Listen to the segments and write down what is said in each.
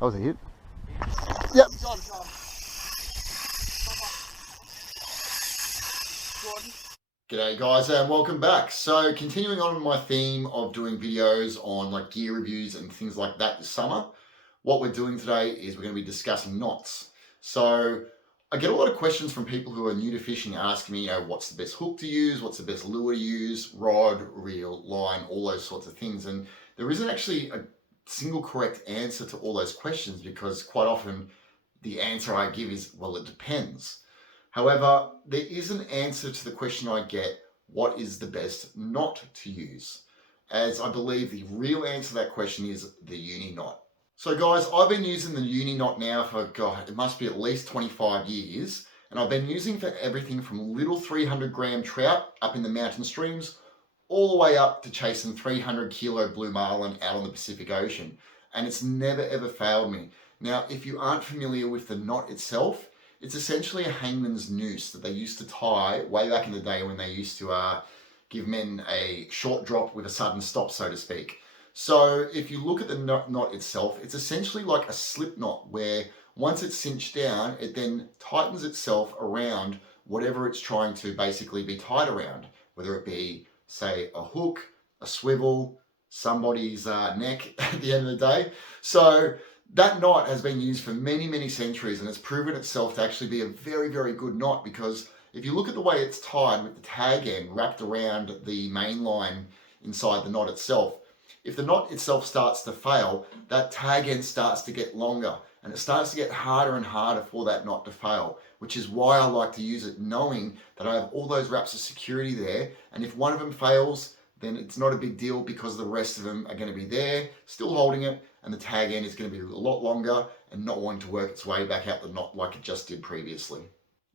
That was a hit. Yep. G'day guys and welcome back. So continuing on my theme of doing videos on like gear reviews and things like that this summer, what we're doing today is we're going to be discussing knots. So I get a lot of questions from people who are new to fishing asking me, what's the best hook to use, what's the best lure to use, rod, reel, line, all those sorts of things. And there isn't actually a single correct answer to all those questions because quite often the answer I give is, well, it depends. However, there is an answer to the question I get, what is the best knot to use? As I believe the real answer to that question is the uni knot. So guys, I've been using the uni knot now for, God, it must be at least 25 years. And I've been using for everything from little 300 gram trout up in the mountain streams, all the way up to chasing 300 kilo blue marlin out on the Pacific Ocean. And it's never ever failed me. Now, if you aren't familiar with the knot itself, it's essentially a hangman's noose that they used to tie way back in the day when they used to give men a short drop with a sudden stop, so to speak. So if you look at the knot itself, it's essentially like a slip knot where once it's cinched down, it then tightens itself around whatever it's trying to basically be tied around, whether it be, say, a hook, a swivel, somebody's neck at the end of the day. So that knot has been used for many, many centuries and it's proven itself to actually be a very, very good knot because if you look at the way it's tied with the tag end wrapped around the main line inside the knot itself, if the knot itself starts to fail, that tag end starts to get longer and it starts to get harder and harder for that knot to fail, which is why I like to use it knowing that I have all those wraps of security there, and if one of them fails, then it's not a big deal because the rest of them are going to be there, still holding it, and the tag end is going to be a lot longer and not wanting to work its way back out the knot like it just did previously.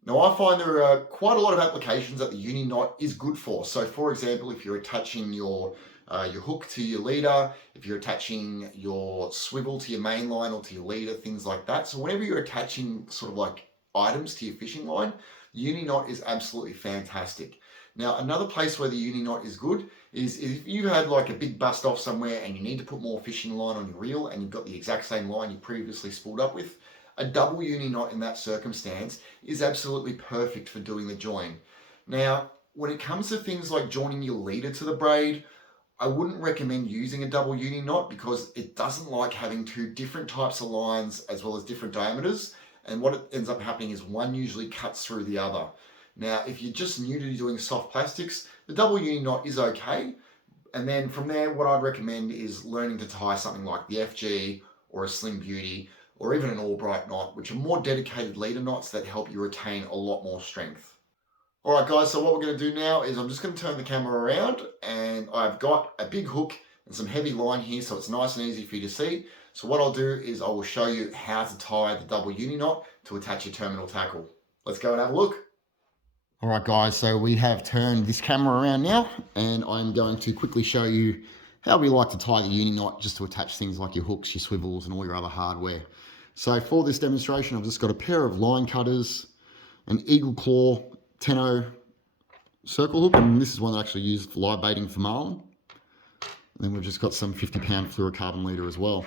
Now I find there are quite a lot of applications that the uni knot is good for. So for example, if you're attaching your hook to your leader, if you're attaching your swivel to your main line or to your leader, things like that. So whenever you're attaching sort of like items to your fishing line, the uni knot is absolutely fantastic. Now, another place where the uni knot is good is if you had like a big bust off somewhere and you need to put more fishing line on your reel and you've got the exact same line you previously spooled up with, a double uni knot in that circumstance is absolutely perfect for doing the join. Now, when it comes to things like joining your leader to the braid, I wouldn't recommend using a double uni knot because it doesn't like having two different types of lines as well as different diameters. And what it ends up happening is one usually cuts through the other. Now, if you're just new to doing soft plastics, the double uni knot is okay. And then from there, what I'd recommend is learning to tie something like the FG or a Slim Beauty or even an Albright knot, which are more dedicated leader knots that help you retain a lot more strength. All right, guys, so what we're going to do now is I'm just going to turn the camera around and I've got a big hook and some heavy line here, so it's nice and easy for you to see. So what I'll do is I will show you how to tie the double uni knot to attach your terminal tackle. Let's go and have a look. All right, guys, so we have turned this camera around now and I'm going to quickly show you how we like to tie the uni knot just to attach things like your hooks, your swivels and all your other hardware. So for this demonstration, I've just got a pair of line cutters, an Eagle Claw 10-0 circle hook, and this is one that I actually use for live baiting for marlin. And then we've just got some 50-pound fluorocarbon leader as well.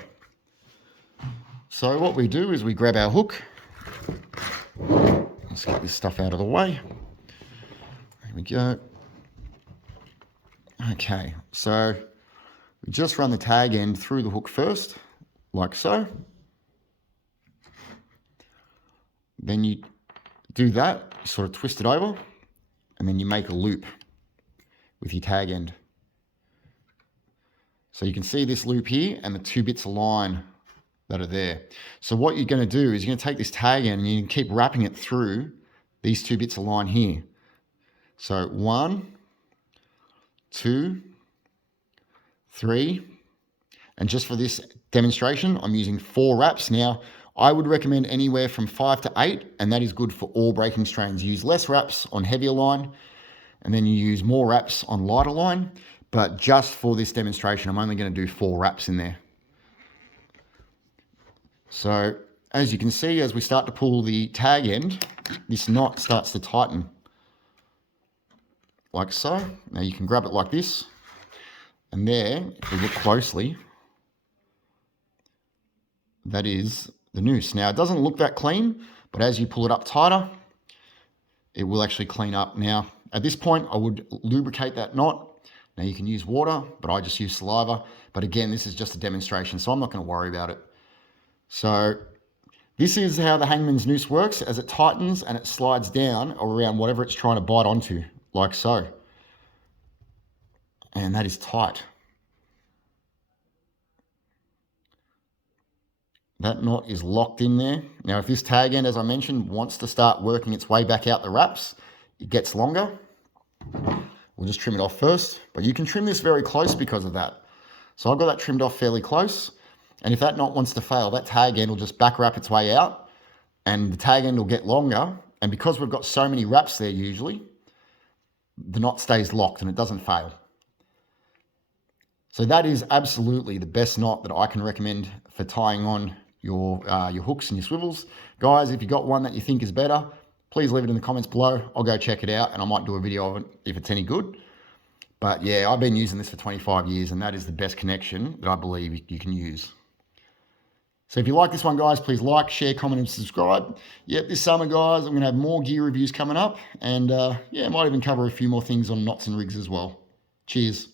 So what we do is we grab our hook. Let's get this stuff out of the way. There we go. Okay, so we just run the tag end through the hook first, like so. Then you do that, you sort of twist it over, and then you make a loop with your tag end. So you can see this loop here and the two bits of line that are there. So what you're going to do is you're going to take this tag end and you can keep wrapping it through these two bits of line here. So 1, 2, 3, and just for this demonstration, I'm using 4 wraps. Now, I would recommend anywhere from 5 to 8, and that is good for all breaking strains. Use less wraps on heavier line, and then you use more wraps on lighter line. But just for this demonstration, I'm only going to do 4 wraps in there. So as you can see, as we start to pull the tag end, this knot starts to tighten. Like so. Now you can grab it like this, and there, if we look closely, that is the noose. Now, it doesn't look that clean, but as you pull it up tighter, it will actually clean up. Now, at this point, I would lubricate that knot. Now, you can use water, but I just use saliva. But again, this is just a demonstration, so I'm not going to worry about it. So this is how the hangman's noose works. As it tightens and it slides down around whatever it's trying to bite onto, like so. And that is tight. That knot is locked in there. Now, if this tag end, as I mentioned, wants to start working its way back out the wraps, it gets longer. We'll just trim it off first, but you can trim this very close because of that. So I've got that trimmed off fairly close. And if that knot wants to fail, that tag end will just back wrap its way out and the tag end will get longer. And because we've got so many wraps there usually, the knot stays locked and it doesn't fail. So that is absolutely the best knot that I can recommend for tying on your hooks and your swivels. Guys, if you got one that you think is better, please leave it in the comments below. I'll go check it out and I might do a video of it if it's any good. But yeah, I've been using this for 25 years and that is the best connection that I believe you can use. So if you like this one, guys, please like, share, comment, and subscribe. Yep, this summer, guys, I'm going to have more gear reviews coming up. And yeah, I might even cover a few more things on knots and rigs as well. Cheers.